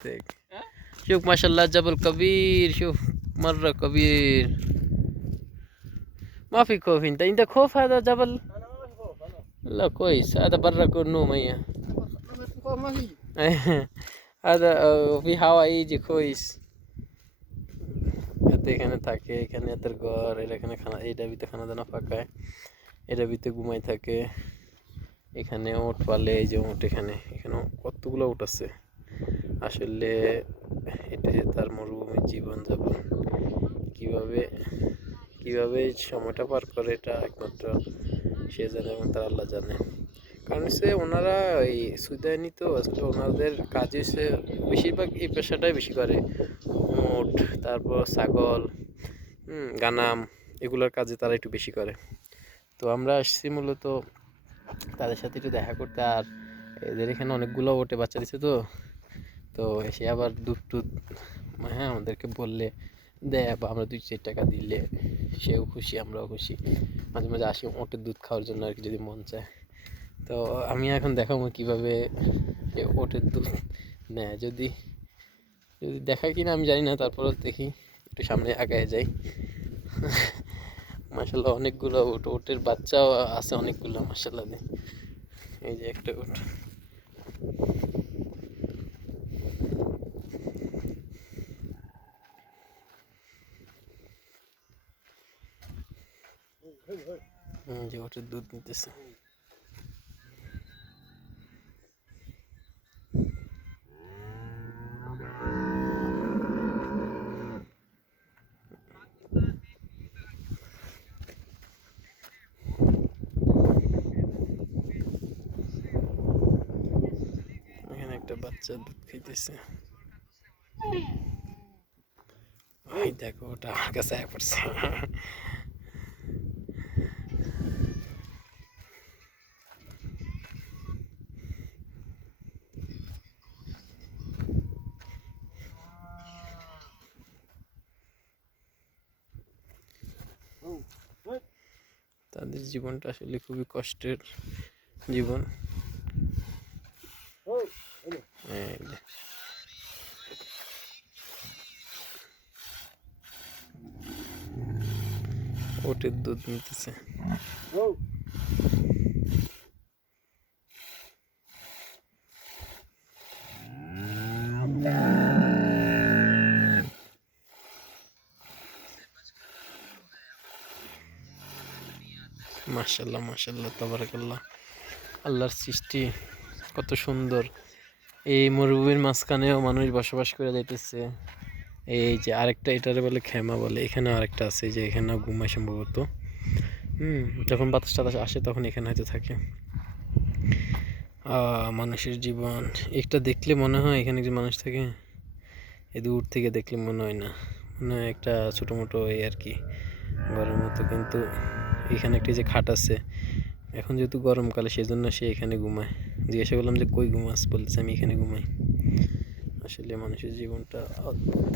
देख शुभ माशाल्लाह जबल कबीर शुभ मर्र कबीर माफ़ी खोफ इंत इंत खोफ है तो जबल ला कोई सादा बर्र को नो मैया আদা ওই হাওয়াই যে খইস এতে এখানে থাকে এখানে তোর ঘর এটা এখানে খানা এইটা ভিতরে খানা দানা পাকায় এটা ভিতরে ঘুমাই থাকে এখানে ওট পালে এই যে ওট এখানে এখানে কতগুলো ওট আছে আসলে এটা যে তার মরুভূমির জীবনযাপন, কীভাবে কীভাবে সময়টা পার করে এটা একমাত্র সে জানে এবং তার আল্লাহ জানে। কারণ হচ্ছে ওনারা এই সুদানি তো আসলে ওনাদের কাজ হচ্ছে বেশিরভাগ এই পেশাটাই বেশি করে। উট, তারপর ছাগল গানাম এগুলোর কাজে তারা একটু বেশি করে। তো আমরা আসছি মূলত তাদের সাথে একটু দেখা করতে। আর এদের এখানে অনেকগুলো ওটে বাচ্চা দিচ্ছে তো। তো এসে আবার দুধ টুধ হ্যাঁ আমাদেরকে বললে দেয় বা আমরা দুই চার টাকা দিলে সেও খুশি, আমরাও খুশি। মাঝে মাঝে আসি ওটের দুধ খাওয়ার জন্য আর কি যদি মন চায়। তো আমি এখন দেখাবো কীভাবে ওটের দুধ নেয়। যদি যদি দেখায় কিনা আমি জানি না তারপরে দেখি, একটু সামনে আগায় যাই। মাসাল্লাহ অনেকগুলো ওট ওটের বাচ্চাও আছে অনেকগুলো মাসাল্লাহ এই যে একটা ওট যে ওটের দুধ নিতেছে। একটা বাচ্চা দুধ খাইতেছে। ওই দেখো ওটা আমার কাছে পড়ছে। তাদের জীবনটা আসলে খুবই কষ্টের জীবন। ওটের দুধ নিতেছে ওই। মাশাল্লাহ মাশাল্লাহ তাবারাকাল্লাহ। আল্লাহর সৃষ্টি কত সুন্দর। এই মরুভূমির মাঝখানেও মানুষ বসবাস করে যাইতেছে। এই যে আরেকটা এটারে বলে খেমা বলে এখানে আরেকটা আছে যে এখানে ঘুমায় সম্ভবত। হুম, যখন বাতাস টাতাস আসে তখন এখানে হয়তো থাকে। মানুষের জীবন। একটা দেখলে মনে হয় এখানে যে মানুষ থাকে, এই দূর থেকে দেখলে মনে হয় না। মনে হয় একটা ছোটো মোটো এই আর কি ঘরের মতো, কিন্তু এখানে একটি যে খাট আছে, এখন যেহেতু গরমকালে সেই জন্য সে এখানে ঘুমায়। জিজ্ঞাসা করলাম যে কই ঘুমাস? বলতেছে আমি এখানে ঘুমাই। আসলে মানুষের জীবনটা অদ্ভুত।